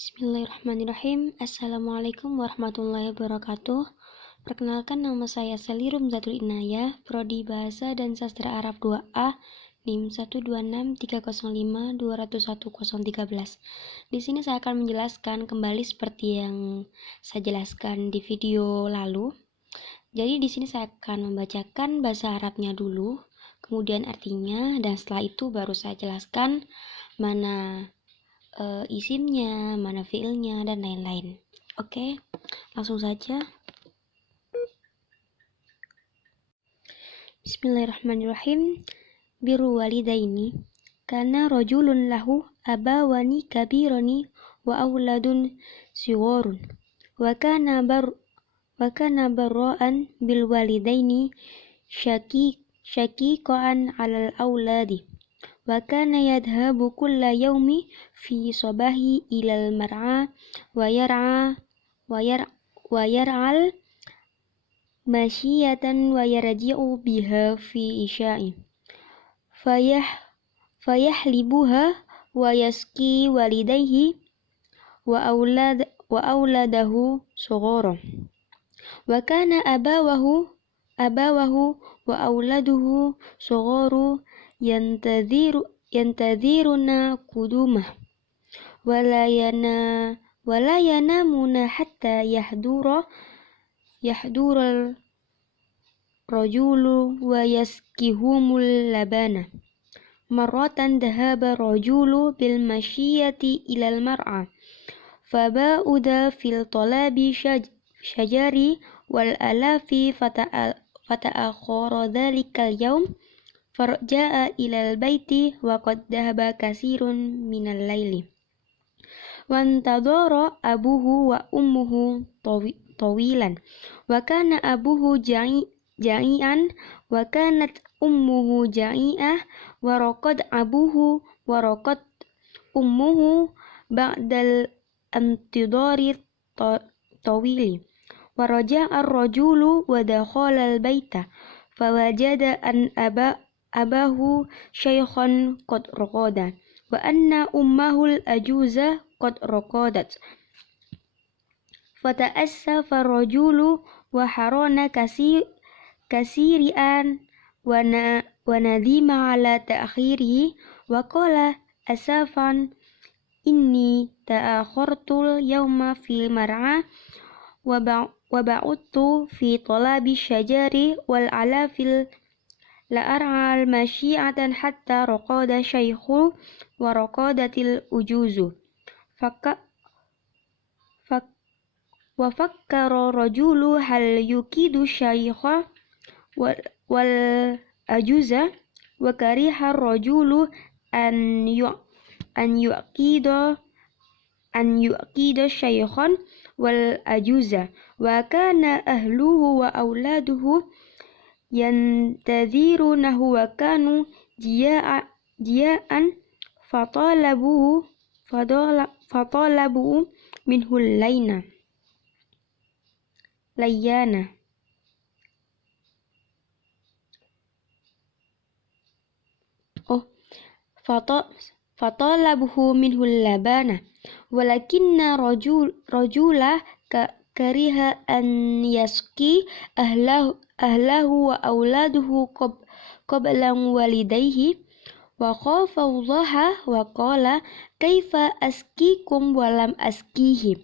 Bismillahirrahmanirrahim. Assalamualaikum warahmatullahi wabarakatuh. Perkenalkan, nama saya Sally Rumzatul Inayah, Prodi Bahasa dan Sastra Arab 2A, NIM 12630520113. Di sini saya akan menjelaskan kembali seperti yang saya jelaskan di video lalu. Jadi di sini saya akan membacakan bahasa Arabnya dulu, kemudian artinya, dan setelah itu baru saya jelaskan mana isimnya, mana fiilnya, dan lain-lain. Oke, langsung saja. Bismillahirrahmanirrahim. Birru walidaini kana rajulun lahu abawani kabirani wa auladun siwarun wa kana barra'an bil walidaini syaqiqan 'alal auladi wa kana yadhhabu kulla yaumi fi sabahi ilal mar'a wa yar'al masyiyatan wa yarji'u biha fi isya'i fayahlibuha wa yaski walidayhi wa auladahu sughara wa kana abawahu wa auladuhu sugharu yantadhiruna qudumah wala yanamuna hatta yahdural rajulu wa yaskihumul labana. Marratan dhahaba rajulu bil masyiyati ilal mar'a faba'uda fil talabi syajari wal alafi fata'akhara dhalikal yawm farja'a ilal baiti wa qad dhahaba kasirun minal laili wantadhara abuhu wa ummuhu tawilan wa kana abuhu ja'ian wa kanat ummuhu ja'i'ah wa raqad abuhu wa raqad ummuhu ba'dal amtidari tawili wa raja'a ar-rajulu wa dakhala al-baita fawajada an abahu shaykhan qad raqada wa anna ummahu al-ajuza qad raqadat fata'assafa ar-rajulu wa harana kasirian wa nadhima ala ta'khirihi wa qala asafan inni ta'akhartul yawma fil mar'a wa ba'udtu fi talabi syajari wal alafil la'ar'al masyi'atan hatta raqada syaykhu wa raqadatil ujuzu wa fakkara rajulu hal yukidu syaykha wal ajuza wa kariha rajulu an yuqida syaykhan wal ajuza wa kana ahluhu wa auladuhu yantadhirunahu wa kanu jiya'an fatalabu minhu layana fatalabuhu minhu labana walakinna rajula kariha an yaski ahlahu wa auladuhu qablan walidayhi wa khafa Allaha wa qala kaifa askikum wa lam askihi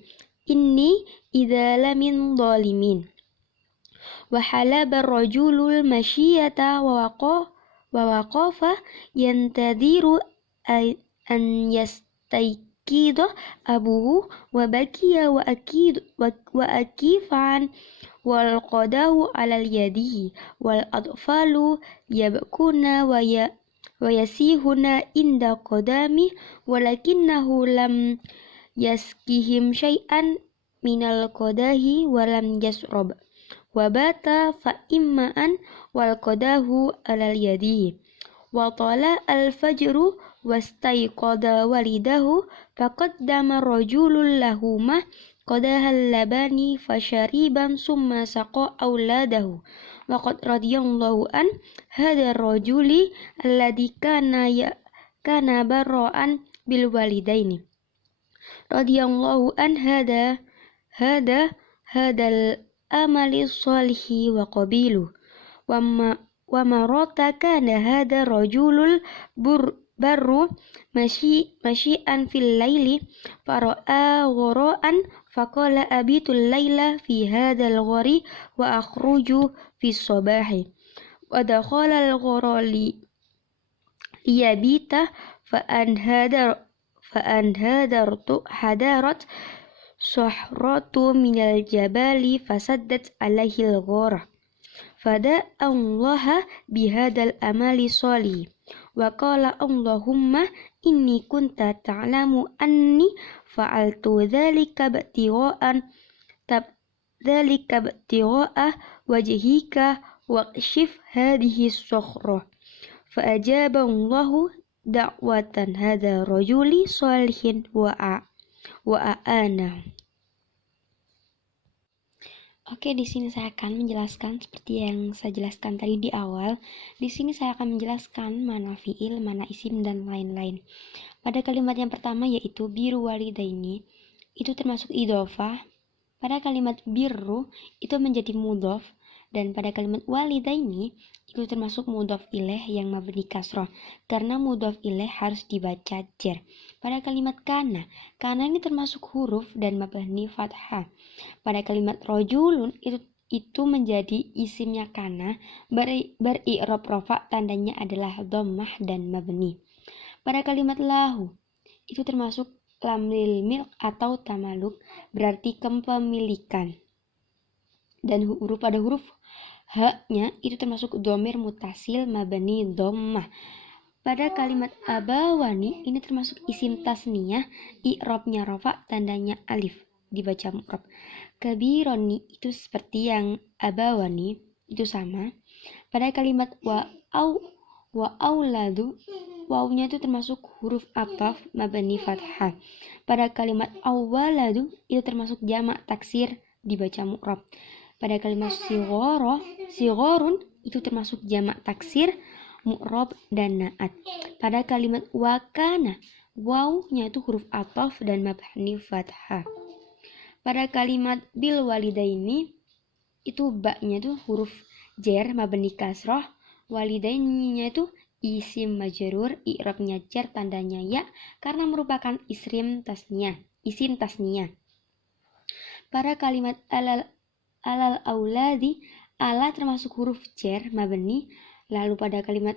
inni idza lamin dhalimin wa halaba rajulul masyiyata wa waqafa yantadhiru an yastayqidha abuhu wa bakiya wa akifan wal qadahu alal yadihi wal atfalu yabkuna wa yasihuna inda qadami walakinnahu lam yaskihim syai'an minal qadahi wa lam yasrob wa bata fa imma'an wal qadahu alal yadihi wa tala al fajru wastaiqada walidahu faqaddama rajulul lahuma qadahal labani fashariban summa saqa auladahu wa qad radiyallahu an hadha rajuli alladhi kana barra'an bil walidaini radhiyallahu an hadal amali sholihi wa qabilu wa marata kana hada rajulul barru masyi'an fil laili fara'a ghura'an faqala abitul laila fi hadal ghari wa akhruju fi sabahi wa dakhala al ghurali liyabita hadarat sahratu minal jabali fasaddat alaihi al ghurah fada'allaha bihadal amali sholih wa qala Allahumma inni kunta ta'lamu anni fa'altu dhalika btiro'a wajhika waqshif hadhihi sokhrah fa'ajaballahu da'watan hadha rajuli sholihin wa'ana. Oke, di sini saya akan menjelaskan seperti yang saya jelaskan tadi di awal. Di sini saya akan menjelaskan mana fiil, mana isim, dan lain-lain. Pada kalimat yang pertama yaitu biru walidaini, itu termasuk idhofah. Pada kalimat birru itu menjadi mudhof, dan pada kalimat walidaini itu termasuk mudhof ilaih yang mabni kasroh, karena mudhof ilaih harus dibaca jar. Pada kalimat kana ini termasuk huruf dan mabni fathah. Pada kalimat rojulun itu menjadi isimnya kana, beri'rab rafa, tandanya adalah dhammah dan mabni. Pada kalimat lahu itu termasuk lam lil milk atau tamaluk, berarti kepemilikan. Dan pada huruf ha-nya itu termasuk dhamir mutasil mabni dhammah. Pada kalimat abawani ini termasuk isim tasniyah, i'rabnya rafa, tandanya alif, dibaca mu'rab. Kabironi itu seperti yang abawani, itu sama. Pada kalimat wa auladu, wawnya itu termasuk huruf athaf mabni fathah. Pada kalimat awwaladu itu termasuk jamak taksir, dibaca mu'rab. Pada kalimat sigorun itu termasuk jamak taksir, mu'rab dan naat. Pada kalimat wakana, wawnya itu huruf athaf dan mabni fathah. Pada kalimat bil walidaini itu ba-nya itu huruf jar mabni kasroh, walidaininya itu isim majrur, i'rabnya jar, tandanya ya karena merupakan isim tasniyah. Pada kalimat alal auladi, ala termasuk huruf jar mabni, lalu pada kalimat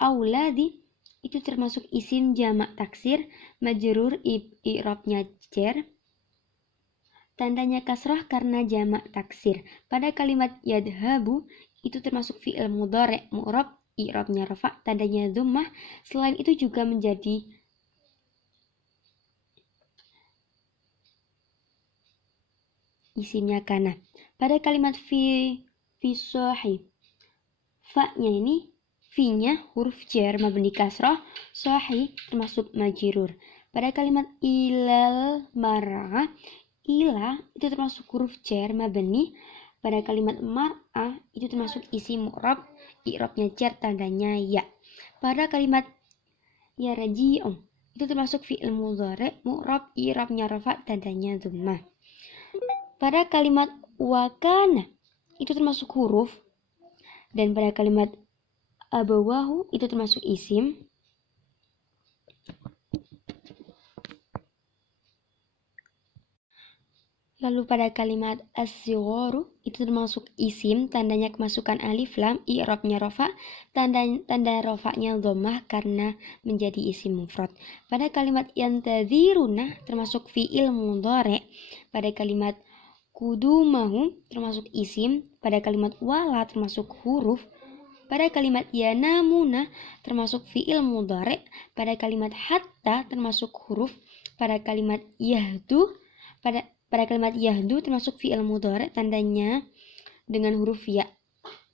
auladi itu termasuk isim jamak taksir, majrur, i'rabnya jar, tandanya kasrah karena jamak taksir. Pada kalimat yadhabu itu termasuk fi'il mudhari' mu'rab, i'rabnya rafa, tandanya dhammah. Selain itu juga menjadi isimnya kana. Pada kalimat fi sahih, fa-nya ini, fi-nya huruf jar mabni kasrah, sahih termasuk majrur. Pada kalimat ilal mar'ah, ila itu termasuk huruf jar mabni. Pada kalimat mar'ah itu termasuk isim mu'rab, i'rabnya jar, tandanya ya. Pada kalimat yarji'u itu termasuk fi'il mudhari' mu'rab, i'rabnya rafa, tandanya dhammah. Pada kalimat wakana itu termasuk huruf, dan pada kalimat abawahu itu termasuk isim. Lalu pada kalimat as-sigharu itu termasuk isim, tandanya kemasukan alif lam, i'rabnya rafa, tanda rafanya dhammah karena menjadi isim mufrad. Pada kalimat yantadziruna termasuk fi'il mudhari'. Pada kalimat kudumahu termasuk isim. Pada kalimat wala termasuk huruf. Pada kalimat yanamuna termasuk fi'il mudhari'. Pada kalimat hatta termasuk huruf. Pada kalimat yahdu pada kalimat yahdu termasuk fi'il mudhari', tandanya dengan huruf ya,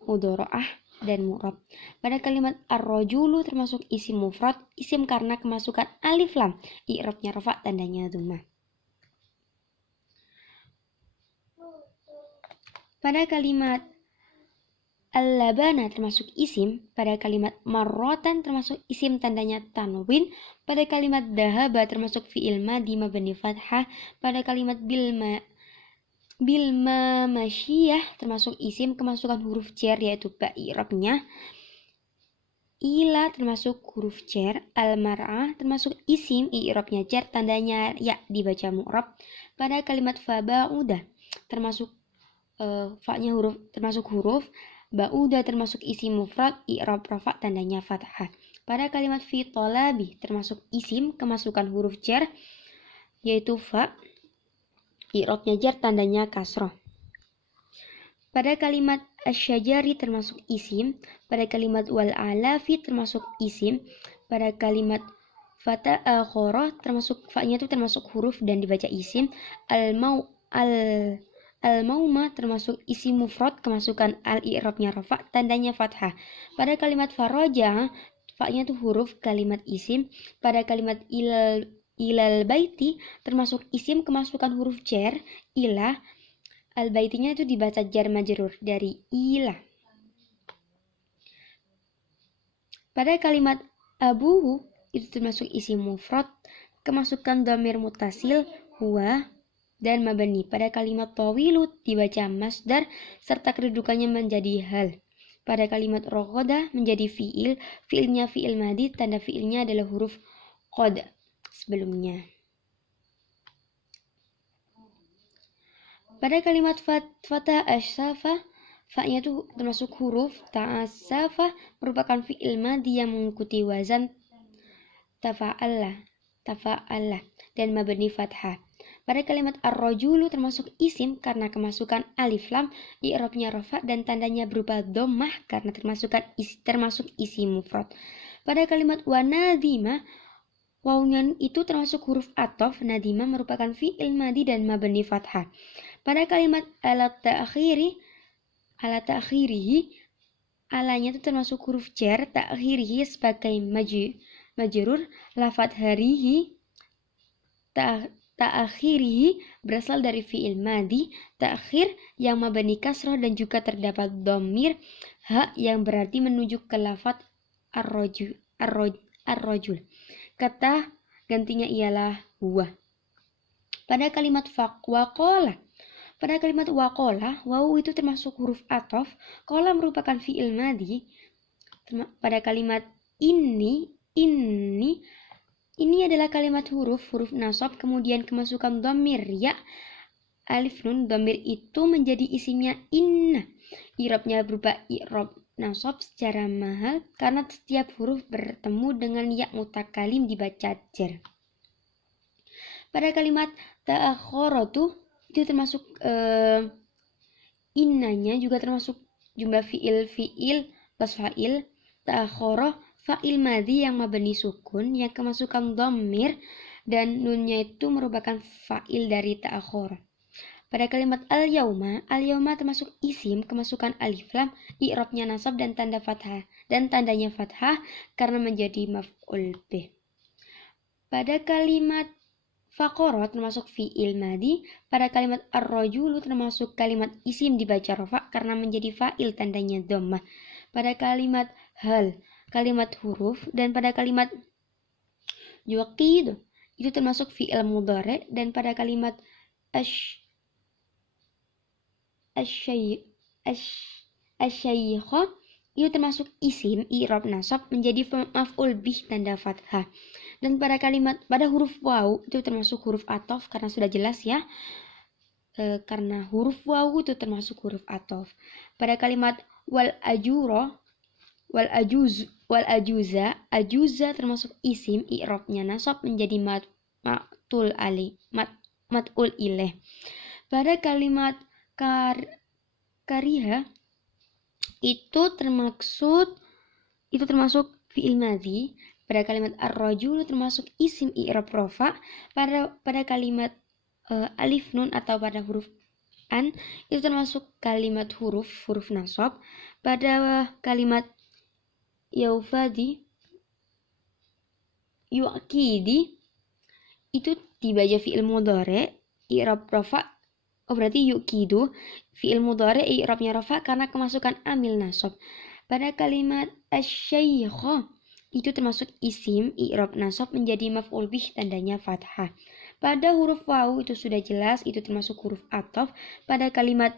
mudhari'ah dan mu'rab. Pada kalimat ar-rajulu termasuk isim mufrad, isim karena kemasukan alif lam, i'rabnya rafa, tandanya dhammah. Pada kalimat Al-labana termasuk isim pada kalimat marrotan termasuk isim tandanya tanwin pada kalimat dahaba termasuk fi'il madhi mabni fathah pada kalimat bilma masyiyah termasuk isim kemasukan huruf jar yaitu ba i'rabnya. Ila termasuk huruf jar, al-mar'ah termasuk isim i'rabnya jar tandanya ya dibaca mu'rab pada kalimat faba'udah termasuk fa-nya huruf termasuk huruf ba'udah termasuk isim mufrad i'rab rafa tandanya fathah pada kalimat fi talabi termasuk isim kemasukan huruf jar yaitu fa i'rabnya jar tandanya kasroh. Pada kalimat asyajari termasuk isim, pada kalimat wal alafi termasuk isim, pada kalimat fata akhoroh termasuk fa-nya itu termasuk huruf dan dibaca isim, al-mauma termasuk isim mufrad kemasukan al-i'rabnya rafa tandanya fathah. Pada kalimat faraja fa-nya itu huruf kalimat isim, pada kalimat ilal baiti termasuk isim kemasukan huruf jar ilah al-baitinya itu dibaca jar majrur dari ilah. Pada kalimat abuhu itu termasuk isim mufrad kemasukan dhamir mutasil huwa dan mabani. Pada kalimat tawilu dibaca masdar serta kedudukannya menjadi hal. Pada kalimat rogoda menjadi fi'il, fi'ilnya fi'il madhi, tanda fi'ilnya adalah huruf qad sebelumnya. Pada kalimat fata asyafa, fa-nya itu termasuk huruf ta'asafa merupakan fi'il madhi yang mengikuti wazan tafa'alla dan mabni fathah. Pada kalimat ar-rajulu termasuk isim karena kemasukan alif lam, i'rabnya rafa dan tandanya berupa dhammah karena termasuk isim mufrad. Pada kalimat wa nadhima, wawunya itu termasuk huruf athof, nadhima merupakan fi'il madhi dan mabni fathah. Pada kalimat ala ta'khirihi, alanya itu termasuk huruf jar, ta'khirihi sebagai majrur, lafadz harihi ta'khirihi berasal dari fi'il madhi ta'khir yang mabni kasrah dan juga terdapat dhamir ha yang berarti menunjuk ke lafadz ar-rajul. Kata gantinya ialah huwa. Pada kalimat waqala, pada kalimat waqala, wawu itu termasuk huruf athof, qala merupakan fi'il madhi. Pada kalimat ini adalah kalimat huruf nasab kemudian kemasukan dhamir ya alif nun, dhamir itu menjadi isimnya inna. I'rabnya berupa i'rab nasab secara mahal karena setiap huruf bertemu dengan ya mutakalim dibaca jar. Pada kalimat ta'akhoratu itu termasuk innanya juga termasuk jumlah fi'il plus fa'il. Ta'akhoroh fa'il madhi yang mabni sukun yang kemasukan dhamir dan nunnya itu merupakan fa'il dari ta'akhoroh. Pada kalimat al-yauma termasuk isim kemasukan alif lam, i'rabnya nasab dan tandanya fathah karena menjadi maf'ul bih. Pada kalimat faqara termasuk fi'il madhi, pada kalimat ar-rajulu termasuk kalimat isim dibaca rafa karena menjadi fa'il tandanya dhammah. Pada kalimat hal, kalimat huruf, dan pada kalimat yuqid itu termasuk fi'il mudhari, dan pada kalimat asyaykha itu termasuk isim i'rab nasab menjadi maf'ul bih tanda fathah. Dan pada huruf waw itu termasuk huruf athof karena sudah jelas ya. Karena huruf waw itu termasuk huruf athof. Pada kalimat ajuza termasuk isim i'rabnya nasab menjadi mat'ul ilaih. Pada kalimat kariha itu termasuk fi'il madhi. Pada kalimat ar-rajul termasuk isim i'rab rafa. Pada kalimat alif nun atau pada huruf an itu termasuk kalimat huruf nasab. Pada kalimat yaufadi yu'kidi itu dibaca fi'il mudhari i'rab rafa berarti yukidu fi'il mudhari i'rabnya rafa karena kemasukan amil nasab. Pada kalimat asy-syaikh itu termasuk isim i'rab nasab menjadi maf'ul bih tandanya fathah. Pada huruf wawu itu sudah jelas itu termasuk huruf ataf. Pada kalimat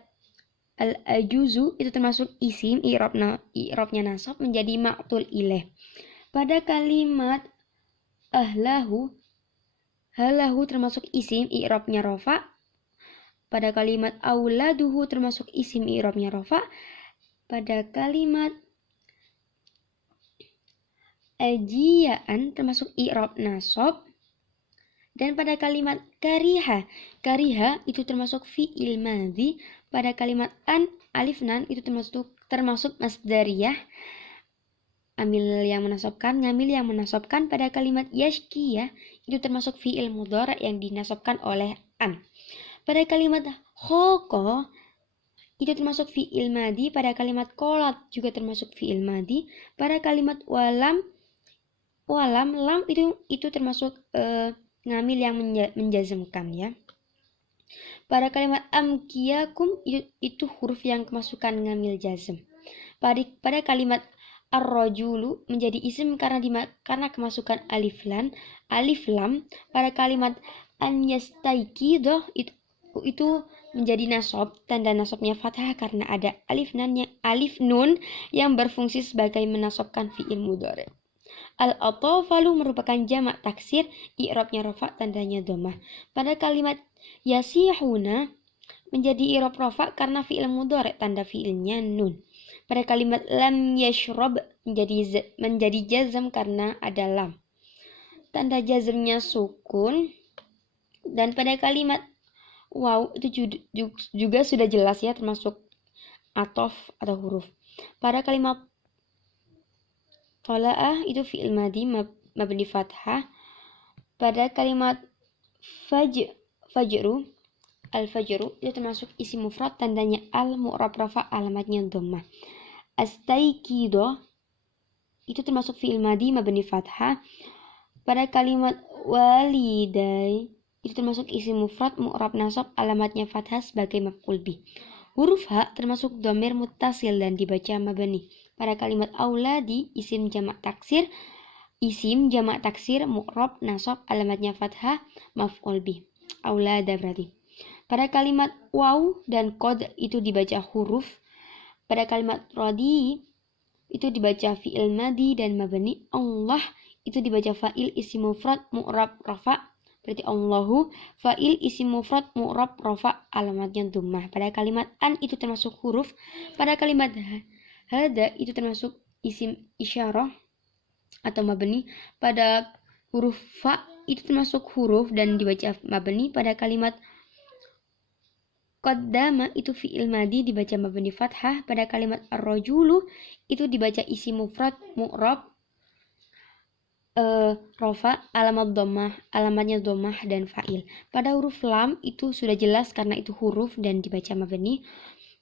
al-ajuzu itu termasuk isim i'rabnya nasab menjadi ma'tul ilaih. Pada kalimat halahu termasuk isim i'rabnya rafa. Pada kalimat auladuhu termasuk isim i'rabnya rafa. Pada kalimat ajiyaan termasuk i'rab nasab. Dan pada kalimat kariha itu termasuk fi'il madhi. Pada kalimat alif nan itu termasuk masdariyah, ngamil yang menasabkan. Pada kalimat yashkiyah itu termasuk fi'il mudhari yang dinasabkan oleh an. Pada kalimat khoko itu termasuk fi'il madhi. Pada kalimat qolat juga termasuk fi'il madhi. Pada kalimat walam lam itu termasuk ngamil yang menjazmkan ya. Pada kalimat amkiyakum itu huruf yang kemasukan ngamil jazm. Pada kalimat ar-rajulu menjadi isim karena kemasukan alif lam. Pada kalimat an yastaiqidah itu menjadi nasab, tanda nasabnya fathah karena ada alif nun yang berfungsi sebagai menasabkan fi'il mudhari. Al-atafalu merupakan jamak taksir, i'rabnya rafa, tandanya dhammah. Pada kalimat yasihuna menjadi i'rab rafa karena fi'il mudhari, tanda fi'ilnya nun. Pada kalimat lam yashrab menjadi jazm karena ada lam, tanda jazmnya sukun. Dan pada kalimat waw itu juga sudah jelas ya, termasuk atof atau huruf. Pada kalimat tola'ah itu fi'il madhi mabni fathah. Pada kalimat fajru al-fajru itu termasuk isim mufrad, tandanya al, mu'rab rafa, alamatnya dhammah. Astaiqido itu termasuk fi'il madhi mabni fathah. Pada kalimat walidai itu termasuk isim mufrad, mu'rab nasab, alamatnya fathah sebagai maf'ul bih. Huruf ha termasuk dhamir muttasil dan dibaca mabni. Pada kalimat auladi isim jamak taksir mu'rab nasab, alamatnya fathah, maf'ul bih. Aulada berarti. Pada kalimat waw dan qad itu dibaca huruf. Pada kalimat radi itu dibaca fi'il madhi dan mabni. Allah itu dibaca fa'il isim mufrad mu'rab rafa. Berarti Allahu fa'il isim mufrad mu'rab rafa, alamatnya dhammah. Pada kalimat an itu termasuk huruf. Pada kalimat hada itu termasuk isim isyarah atau mabni. Pada huruf fa itu termasuk huruf dan dibaca mabni. Pada kalimat qaddama itu fi'il madhi dibaca mabni fathah. Pada kalimat ar-rajulu itu dibaca isim mufrad mu'rab rofa, alamatnya dhammah dan fa'il. Pada huruf lam itu sudah jelas karena itu huruf dan dibaca mabni.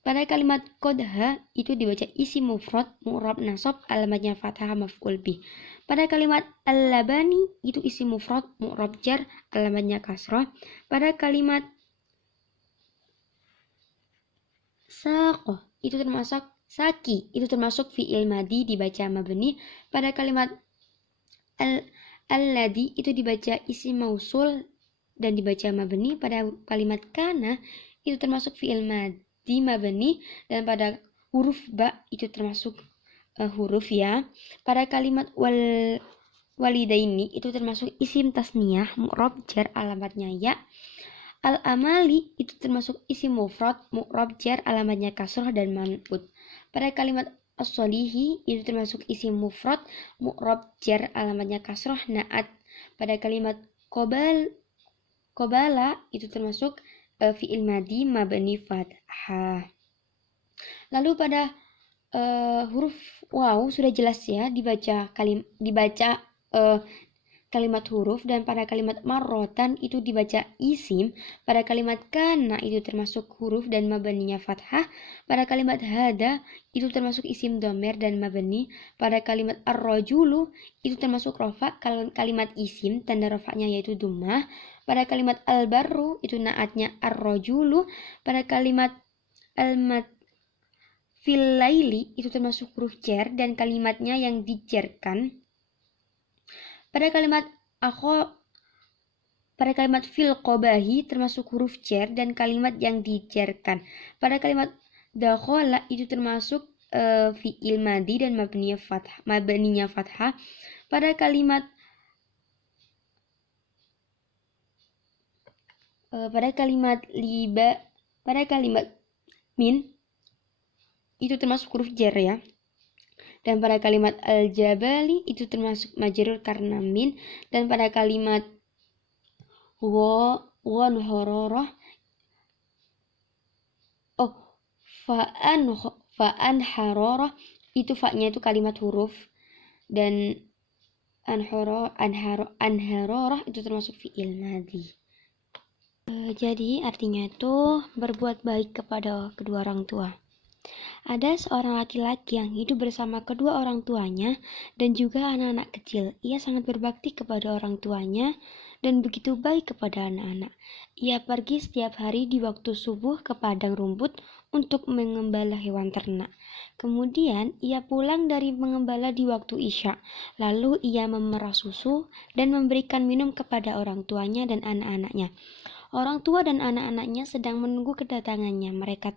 Pada kalimat qadha itu dibaca isim mufrad mu'rab nasab, alamatnya fathah, maf'ul bih. Pada kalimat al-labani itu isim mufrad mu'rab jar, alamatnya kasrah. Pada kalimat saqah itu termasuk saki itu termasuk fi'il madhi dibaca mabni. Pada kalimat alladhi itu dibaca isim mausul dan dibaca mabni. Pada kalimat kana itu termasuk fi'il madhi mabni, dan pada huruf ba itu termasuk huruf ya. Pada kalimat walidaini itu termasuk isim tasniyah mu'rab jar, alamatnya ya. Al-amali itu termasuk isim mufrad mu'rab jar, alamatnya kasrah dan man'ut. Pada kalimat as-solihi itu termasuk isim mufrad mu'rab jar, alamatnya kasrah na'at. Pada kalimat qobala itu termasuk fi'il madhi mabni fathah. Lalu pada huruf waw sudah jelas ya, dibaca kalimat huruf, dan pada kalimat marrotan itu dibaca isim, pada kalimat kana itu termasuk huruf dan mabaninya fathah, pada kalimat hada itu termasuk isim domer dan mabani, pada kalimat ar-rajulu itu termasuk rofa, kalimat isim tanda rofaknya yaitu dummah, pada kalimat al-barru itu naatnya ar-rajulu, pada kalimat al-mat fil laili itu termasuk huruf cer dan kalimatnya yang dicerkan. Pada kalimat fil qabahi termasuk huruf cer dan kalimat yang dicerkan. Pada kalimat dakhala itu termasuk fi'il madi dan mabninya fathah. Pada kalimat min itu termasuk huruf jar ya. Dan pada kalimat al-jabali itu termasuk majrur karena min, dan pada kalimat wa nuhororoh fa'an haroroh itu fa-nya itu kalimat huruf, dan anharoroh itu termasuk fi'il madhi. Jadi artinya itu berbuat baik kepada kedua orang tua. Ada seorang laki-laki yang hidup bersama kedua orang tuanya dan juga anak-anak kecil. Ia sangat berbakti kepada orang tuanya dan begitu baik kepada anak-anak. Ia pergi setiap hari di waktu subuh ke padang rumput untuk mengembala hewan ternak. Kemudian ia pulang dari mengembala di waktu isya. Lalu ia memerah susu dan memberikan minum kepada orang tuanya dan anak-anaknya. Orang tua dan anak-anaknya sedang menunggu kedatangannya. Mereka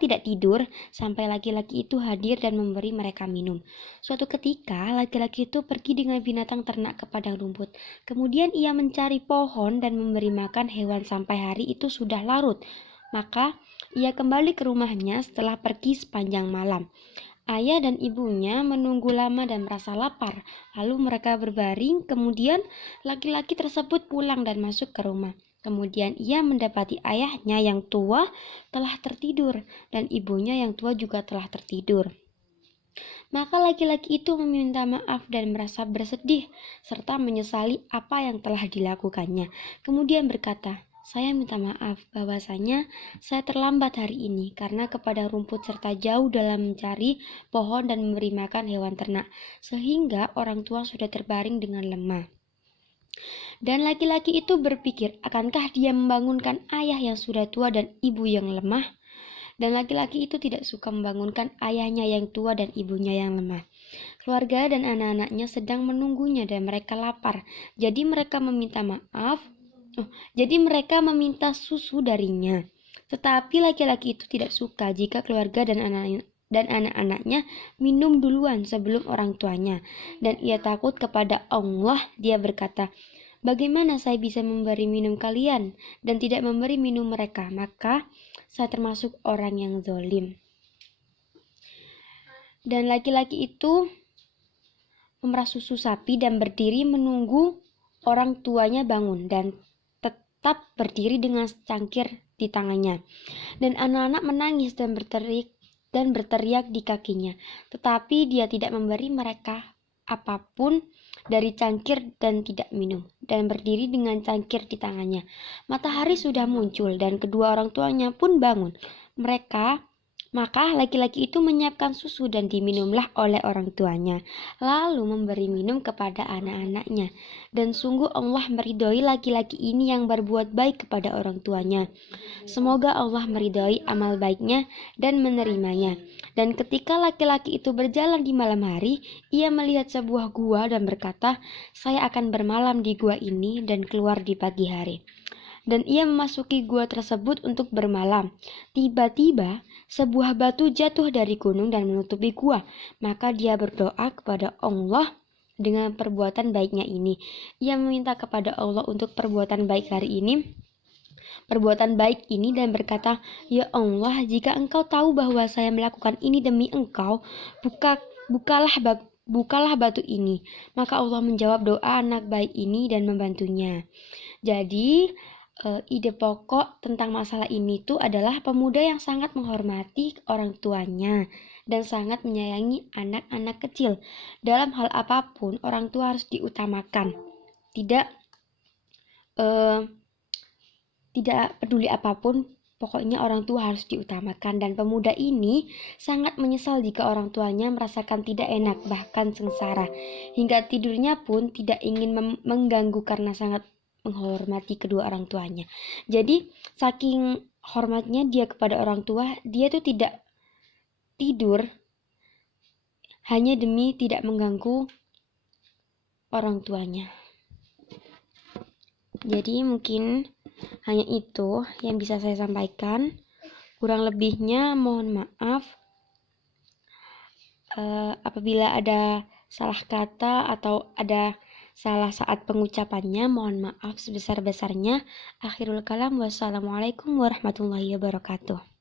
tidak tidur sampai laki-laki itu hadir dan memberi mereka minum. Suatu ketika, laki-laki itu pergi dengan binatang ternak ke padang rumput. Kemudian ia mencari pohon dan memberi makan hewan sampai hari itu sudah larut. Maka, ia kembali ke rumahnya setelah pergi sepanjang malam. Ayah dan ibunya menunggu lama dan merasa lapar. Lalu mereka berbaring, kemudian laki-laki tersebut pulang dan masuk ke rumah. Kemudian ia mendapati ayahnya yang tua telah tertidur dan ibunya yang tua juga telah tertidur. Maka laki-laki itu meminta maaf dan merasa bersedih serta menyesali apa yang telah dilakukannya. Kemudian berkata, "Saya minta maaf bahwasanya saya terlambat hari ini karena kepada rumput serta jauh dalam mencari pohon dan memberi makan hewan ternak, sehingga orang tua sudah terbaring dengan lemah." Dan laki-laki itu berpikir, akankah dia membangunkan ayah yang sudah tua dan ibu yang lemah? Dan laki-laki itu tidak suka membangunkan ayahnya yang tua dan ibunya yang lemah. Keluarga dan anak-anaknya sedang menunggunya dan mereka lapar. Jadi mereka meminta susu darinya. Tetapi laki-laki itu tidak suka jika keluarga dan anak-anaknya minum duluan sebelum orang tuanya. Dan ia takut kepada Allah. Dia berkata, "Bagaimana saya bisa memberi minum kalian dan tidak memberi minum mereka? Maka saya termasuk orang yang zalim." Dan laki-laki itu memerah susu sapi dan berdiri menunggu orang tuanya bangun dan tetap berdiri dengan cangkir di tangannya. Dan anak-anak menangis dan berteriak di kakinya. Tetapi dia tidak memberi mereka apapun dari cangkir dan tidak minum, dan berdiri dengan cangkir di tangannya. Matahari sudah muncul dan kedua orang tuanya pun bangun. Maka laki-laki itu menyiapkan susu dan diminumlah oleh orang tuanya, lalu memberi minum kepada anak-anaknya. Dan sungguh Allah meridhoi laki-laki ini yang berbuat baik kepada orang tuanya. Semoga Allah meridhoi amal baiknya dan menerimanya. Dan ketika laki-laki itu berjalan di malam hari, ia melihat sebuah gua dan berkata, "Saya akan bermalam di gua ini dan keluar di pagi hari." Dan ia memasuki gua tersebut untuk bermalam. Tiba-tiba, sebuah batu jatuh dari gunung dan menutupi gua. Maka dia berdoa kepada Allah dengan perbuatan baiknya ini. Ia meminta kepada Allah untuk perbuatan baik dan berkata, "Ya Allah, jika Engkau tahu bahwa saya melakukan ini demi Engkau, bukalah batu ini." Maka Allah menjawab doa anak baik ini dan membantunya. Jadi ide pokok tentang masalah ini tuh adalah pemuda yang sangat menghormati orang tuanya dan sangat menyayangi anak-anak kecil. Dalam hal apapun, orang tua harus diutamakan. Tidak peduli apapun, pokoknya orang tua harus diutamakan. Dan pemuda ini sangat menyesal jika orang tuanya merasakan tidak enak, bahkan sengsara. Hingga tidurnya pun tidak ingin mengganggu karena sangat menghormati kedua orang tuanya. Jadi saking hormatnya dia kepada orang tua, dia tuh tidak tidur hanya demi tidak mengganggu orang tuanya. Jadi mungkin hanya itu yang bisa saya sampaikan. Kurang lebihnya mohon maaf apabila ada salah kata atau ada salah saat pengucapannya. Mohon maaf sebesar-besarnya. Akhirul kalam, wassalamualaikum warahmatullahi wabarakatuh.